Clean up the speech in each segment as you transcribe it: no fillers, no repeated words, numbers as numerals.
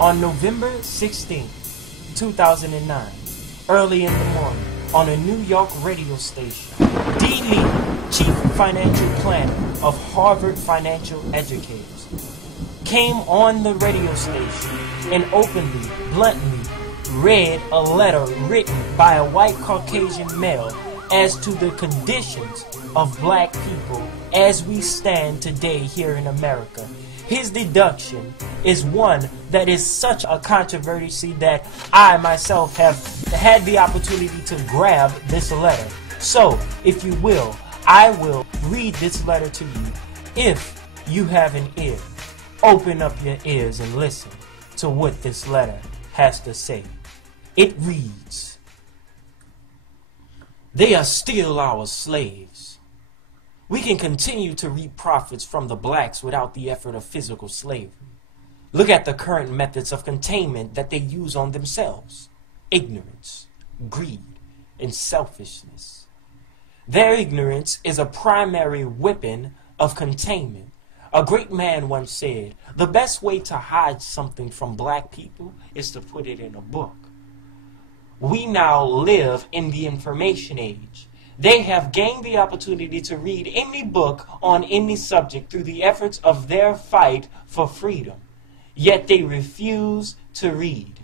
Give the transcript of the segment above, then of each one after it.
On November 16, 2009, early in the morning, on a New York radio station, D. Lee, chief financial planner of Harvard Financial Educators, came on the radio station and openly, bluntly read a letter written by a white Caucasian male as to the conditions of black people as we stand today here in America. His deduction is one that is such a controversy that I myself have had the opportunity to grab this letter. So, if you will, I will read this letter to you. If you have an ear, open up your ears and listen to what this letter has to say. It reads, "They are still our slaves. We can continue to reap profits from the blacks without the effort of physical slavery. Look at the current methods of containment that they use on themselves: ignorance, greed, and selfishness. Their ignorance is a primary weapon of containment. A great man once said, the best way to hide something from black people is to put it in a book. We now live in the information age. They have gained the opportunity to read any book on any subject through the efforts of their fight for freedom, yet they refuse to read.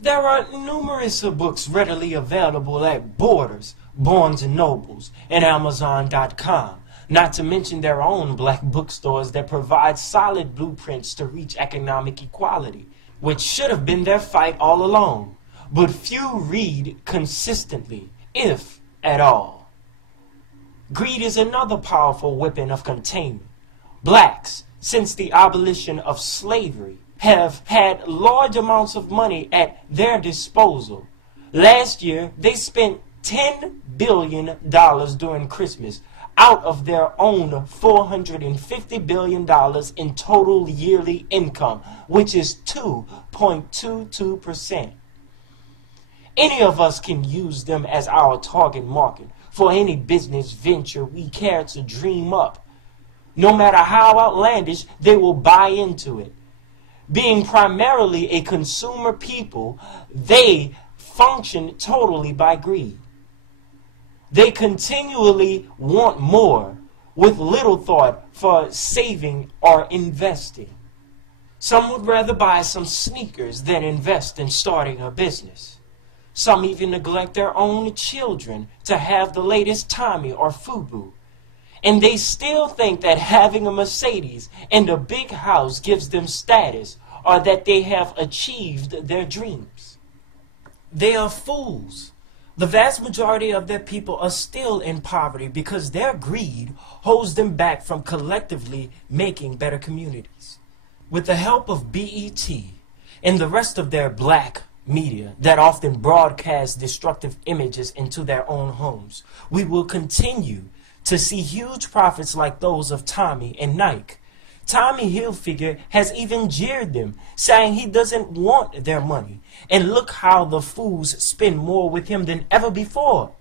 There are numerous books readily available at Borders, Barnes & Nobles, and Amazon.com, not to mention their own black bookstores that provide solid blueprints to reach economic equality, which should have been their fight all along. But few read consistently, if at all. Greed is another powerful weapon of containment. Blacks, since the abolition of slavery, have had large amounts of money at their disposal. Last year, they spent $10 billion during Christmas out of their own $450 billion in total yearly income, which is 2.22%. Any of us can use them as our target market for any business venture we care to dream up. No matter how outlandish, they will buy into it. Being primarily a consumer people, they function totally by greed. They continually want more, with little thought for saving or investing. Some would rather buy some sneakers than invest in starting a business. Some even neglect their own children to have the latest Tommy or Fubu. And they still think that having a Mercedes and a big house gives them status, or that they have achieved their dreams. They are fools. The vast majority of their people are still in poverty because their greed holds them back from collectively making better communities. With the help of BET and the rest of their black media that often broadcast destructive images into their own homes, we will continue to see huge profits like those of Tommy and Nike. Tommy Hilfiger has even jeered them, saying he doesn't want their money. And look how the fools spend more with him than ever before.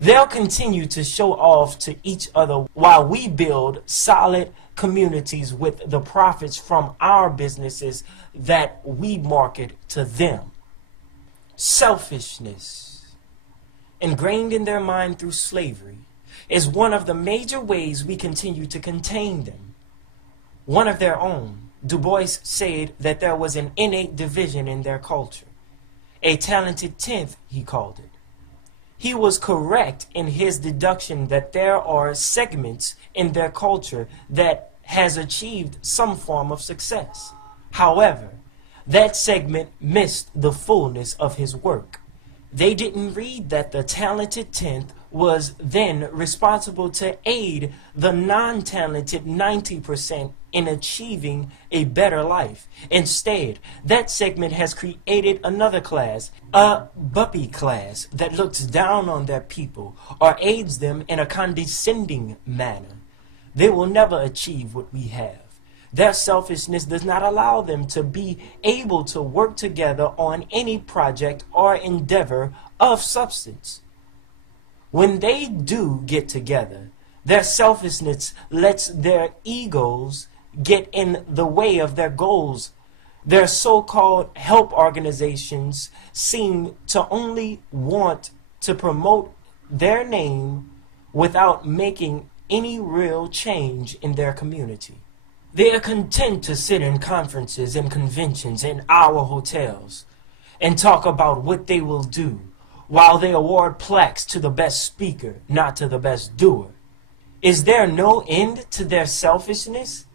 They'll continue to show off to each other while we build solid communities with the profits from our businesses that we market to them. Selfishness, ingrained in their mind through slavery, is one of the major ways we continue to contain them. One of their own, Du Bois, said that there was an innate division in their culture. A talented tenth, he called it. He was correct in his deduction that there are segments in their culture that has achieved some form of success. However, that segment missed the fullness of his work. They didn't read that the talented tenth was then responsible to aid the non-talented 90% in achieving a better life. Instead, that segment has created another class, a buppy class, that looks down on their people or aids them in a condescending manner. They will never achieve what we have. Their selfishness does not allow them to be able to work together on any project or endeavor of substance. When they do get together, their selfishness lets their egos get in the way of their goals. Their so-called help organizations seem to only want to promote their name without making any real change in their community. They are content to sit in conferences and conventions in our hotels and talk about what they will do, while they award plaques to the best speaker, not to the best doer. Is there no end to their selfishness?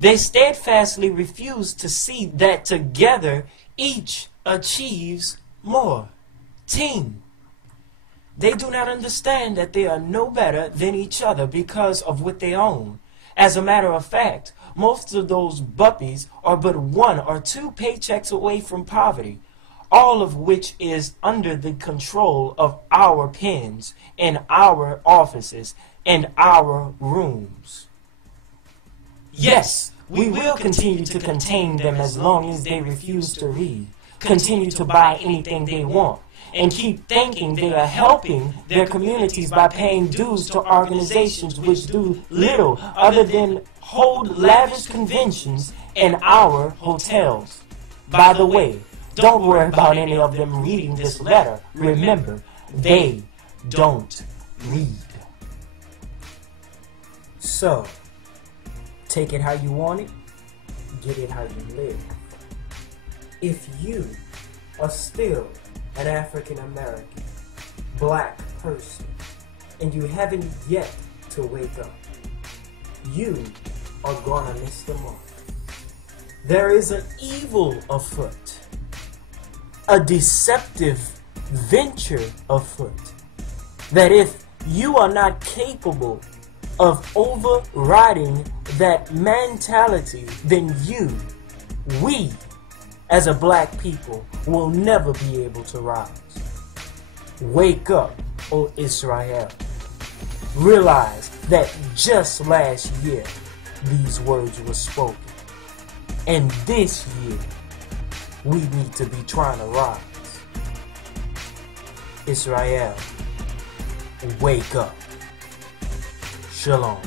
They steadfastly refuse to see that together each achieves more. Team. They do not understand that they are no better than each other because of what they own. As a matter of fact, most of those buppies are but 1 or 2 paychecks away from poverty, all of which is under the control of our pens in our offices and our rooms. Yes, we will continue to contain them as long as they refuse to read, continue to buy anything they want, and keep thinking they are helping their communities by paying dues to organizations which do little other than hold lavish conventions in our hotels. By the way, don't worry about any of them reading this letter. Remember, they don't read. So, take it how you want it, get it how you live. If you are still an African American, black person, and you haven't yet to wake up, you are gonna miss the mark. There is an evil afoot, a deceptive venture afoot, that if you are not capable of overriding that mentality, then we, as a black people, will never be able to rise. Wake up, O Israel. Realize that just last year, these words were spoken. And this year, we need to be trying to rise. Israel, wake up. Shalom.